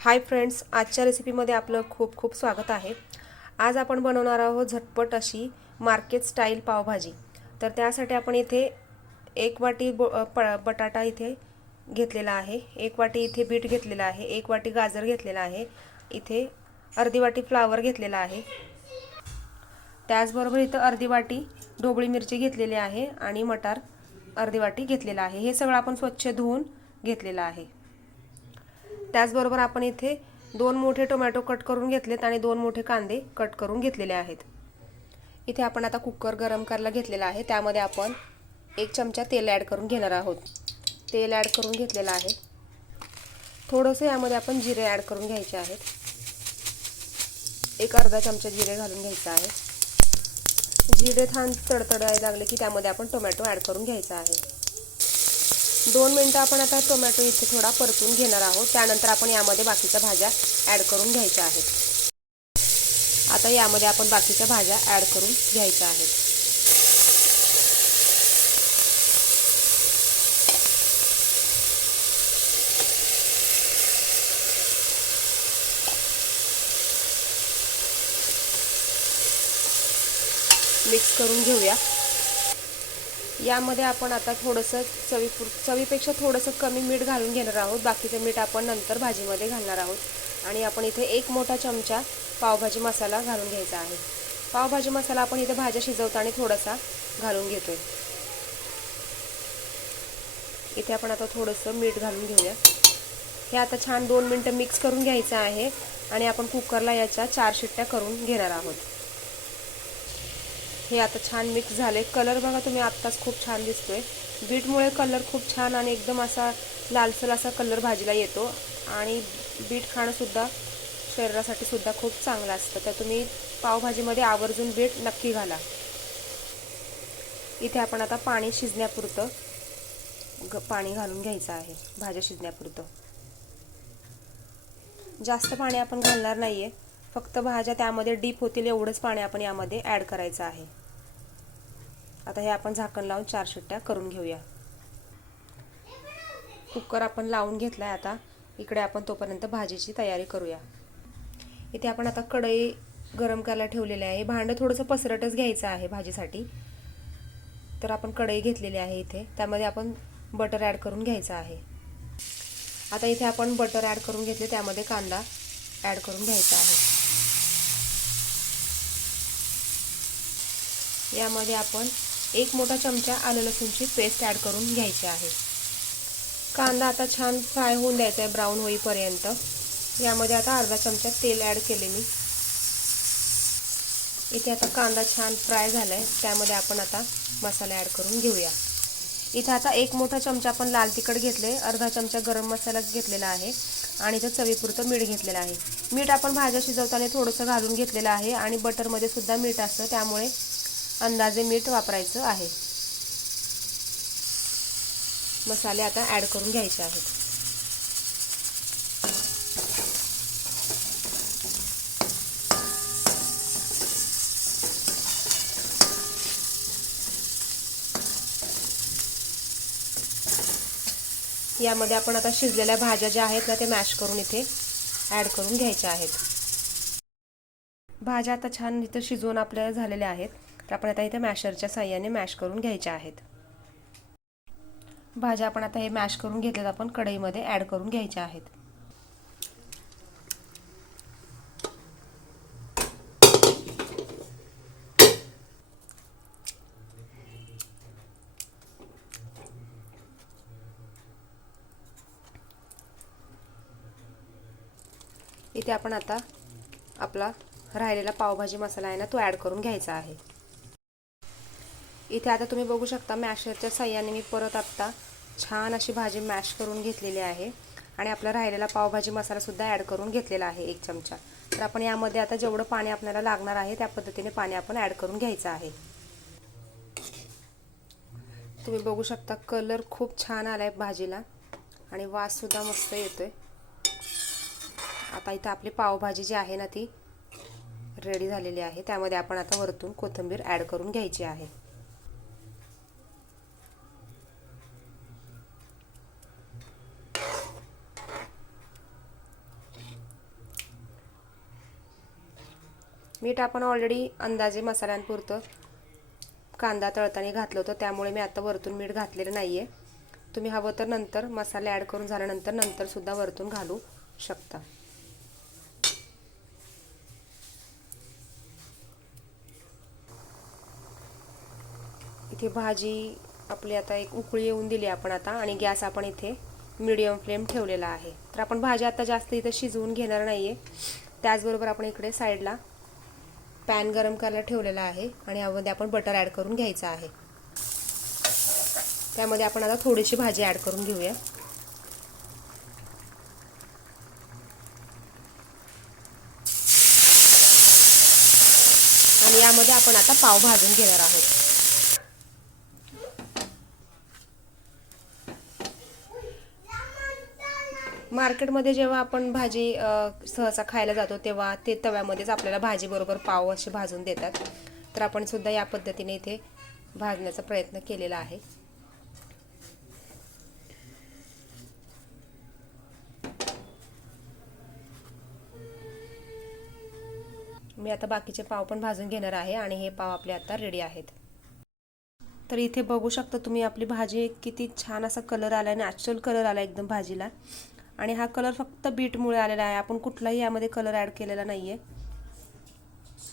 Hi friends, आजच्या रेसिपीमध्ये आपलं खूप खूप स्वागत आहे। आज आपण बनवणार आहोत झटपट अशी मार्केट स्टाईल पावभाजी। तर त्यासाठी आपण इथे एक वाटी बटाटा इथे घेतलेला आहे, एक वाटी इथे बीट घेतलेला आहे, एक वाटी गाजर घेतलेला आहे, इथे अर्धी वाटी फ्लावर घेतलेला आहे, त्याचबरोबर इथे अर्धी वाटी ढोबळी मिरची घेतलेली आहे आणि मटार अर्धी वाटी घेतलेला आहे। हे सगळं आपण स्वच्छ धुवून घेतलेलं आहे। त्याचबरोबर आपण इथे 2 मोठे टोमॅटो कट करून घेतलेत आणि 2 मोठे कांदे कट करून घेतलेले आहेत। इथे आपण आता कुकर गरम करायला घेतलेला आहे, त्यामध्ये आपण 1 चमचा तेल ॲड करून घेणार आहोत। तेल ॲड करून घेतलेलं आहे। थोडंसं यामध्ये आपण जिरे ॲड करून घ्यायचे आहेत। एक अर्धा चमचा जिरे घालून घ्यायचा आहे। जिरे छान तडतडायला लागले की त्यामध्ये आपण टोमॅटो ॲड करून घ्यायचा आहे। 2 मिनिटं आपण आता टोमॅटो इथे थोडा परतून घेणार आहोत। त्यानंतर आपण यामध्ये बाकीच्या भाज्या ॲड करून घ्यायच्या आहेत। आता यामध्ये आपण बाकीच्या भाज्या ॲड करून घ्यायच्या आहेत। मिक्स करून घेऊया। यामध्ये आपण आता थोडंसं चवीपेक्षा थोडंसं कमी मीठ घालून घेणार आहोत। बाकीचे मीठ आपण नंतर भाजीमध्ये घालणार आहोत। आणि आपण इथे 1 मोठा चमचा पावभाजी मसाला घालून घ्यायचा आहे। पावभाजी मसाला आपण इथे भाज्या शिजवताना थोडासा घालून घेतोय। इथे आपण आता थोडंसं मीठ घालून घेऊया। हे आता छान 2 मिनिटं मिक्स करून घ्यायचं आहे आणि आपण कुकरला याच्या 4 शिट्ट्या करून घेणार आहोत। हे आता छान मिक्स झाले। कलर बघा तुम्ही आत्ताच खूप छान दिसतोय। बीटमुळे कलर खूप छान आणि एकदम असा लालसर असा कलर भाजीला येतो आणि बीट खाणं सुद्धा शरीरासाठी सुद्धा खूप चांगलं असतं। तर तुम्ही पावभाजीमध्ये आवर्जून बीट नक्की घाला। इथे आपण आता पाणी शिजण्यापुरतं पाणी घालून घ्यायचं आहे, भाज्या शिजण्यापुरतं। जास्त पाणी आपण घालणार नाहीये, फक्त भाज्या त्यामध्ये डीप होतील एवढंच पाणी आपण यामध्ये ॲड करायचं आहे। आता हे आपण झाकण लावून 4 शिट्ट्या करून घेऊया। कुकर आपण लावून घेतलाय। आता इकडे आपण तोपर्यंत भाजीची तयारी करूया। इथे आपण आता कढई गरम करायला ठेवलेली आहे। भांडं थोडंसं पसरटच घ्यायचं आहे भाजीसाठी। तर आपण कढई घेतलेली आहे, इथे त्यामध्ये आपण बटर ॲड करून घ्यायचं आहे। आता इथे आपण बटर ॲड करून घेतले, त्यामध्ये कांदा ॲड करून घ्यायचा आहे। यामध्ये आपण 1 मोठा चमचा आलं लसूणची पेस्ट ॲड करून घ्यायची आहे। कांदा आता छान फ्राय होऊन द्यायचा आहे, ब्राऊन होईपर्यंत। यामध्ये आता अर्धा चमचा तेल ॲड केले मी। इथे आता कांदा छान फ्राय झालाय, त्यामध्ये आपण आता मसाले ॲड करून घेऊया। इथे आता 1 मोठा चमचा आपण लाल तिखट घेतले, अर्धा चमचा गरम मसाला घेतलेला आहे आणि इथे चवीपुरतं मीठ घेतलेलं आहे। मीठ आपण भाज्या शिजवताना थोडंसं घालून घेतलेलं आहे आणि बटरमध्ये सुद्धा मीठ असतं, त्यामुळे अंदाजे मीठ वापरायचं आहे। मसाले आता ॲड करून घ्यायचे आहेत। यामध्ये आपण आता शिजलेल्या भाज्या ज्या आहेत ना, ते मॅश करून इथे ॲड करून घ्यायच्या आहेत। भाज्या आता छान इथे शिजवून आपल्या झालेल्या आहेत, तर आपण आता इथे मॅशरच्या साहाय्याने मॅश करून घ्यायच्या आहेत। भाज्या आपण आता हे मॅश करून घेतलेत, आपण कढईमध्ये ॲड करून घ्यायच्या आहेत। इथे आपण आता आपला राहिलेला पावभाजी मसाला आहे ना, तो ॲड करून घ्यायचा आहे। इथे आता तुम्ही बघू शकता, मॅशरच्या साहाय्याने मी परत आता छान अशी भाजी मॅश करून घेतलेली आहे आणि आपला राहिलेला पावभाजी मसाला सुद्धा ॲड करून घेतलेला आहे 1 चमचा। तर आपण यामध्ये आता जेवढं पाणी आपल्याला लागणार आहे त्या पद्धतीने पाणी आपण ॲड करून घ्यायचं आहे। तुम्ही बघू शकता, कलर खूप छान आलाय भाजीला आणि वास सुद्धा मस्त येतोय। आता इथे आपली पावभाजी जी आहे ना, ती रेडी झालेली आहे। त्यामध्ये आपण आता वरतून कोथिंबीर ॲड करून घ्यायची आहे। मीठ आपण ऑलरेडी अंदाजे मसाल्यांपुरतं कांदा तळताना घातलं होतं, त्यामुळे मी आता वरतून मीठ घातलेलं नाही आहे. तुम्ही हवं तर नंतर मसाले ॲड करून झाल्यानंतर नंतरसुद्धा वरतून घालू शकता. इथे भाजी आपली आता एक उकळी येऊन दिली आपण आता, आणि गॅस आपण इथे मीडियम फ्लेम ठेवलेला आहे. तर आपण भाजी आता जास्त इथं शिजवून घेणार नाही आहे. त्याचबरोबर आपण इकडे साईडला पॅन गरम करायला ठेवलेला आहे आणि यामध्ये आपण बटर ॲड करून घ्यायचं आहे. त्यामध्ये आपण आता थोडीशी भाजी ॲड करून घेऊया. आणि यामध्ये आपण आता पाव भाजून घेणार आहोत. मार्केटमध्ये जेव्हा आपण भाजी सहसा खायला जातो तेव्हा ते तव्यामध्येच आपल्याला भाजी बरोबर पाव असे भाजून देतात. तर आपण सुद्धा या पद्धतीने इथे भाजण्याचा प्रयत्न केलेला आहे. मी आता बाकीचे पाव पण भाजून घेणार आहे आणि हे पाव आपले आता रेडी आहेत. तर इथे बघू शकता तुम्ही आपली भाजी किती छान असा कलर आला आहे, नॅचरल कलर आला एकदम भाजीला. आणि हा कलर फक्त बीटमुळे आलेला आहे, आपण कुठलाही यामध्ये कलर ॲड केलेला नाही आहे.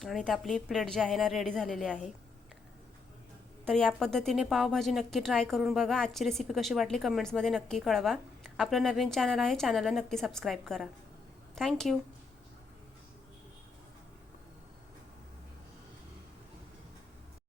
आणि ते आपली प्लेट जी आहे ना रेडी झालेली आहे. तर या पद्धतीने पावभाजी नक्की ट्राय करून बघा. आजची रेसिपी कशी वाटली कमेंट्समध्ये नक्की कळवा. आपलं नवीन चॅनल आहे, चॅनलला नक्की सबस्क्राईब करा. थँक्यू.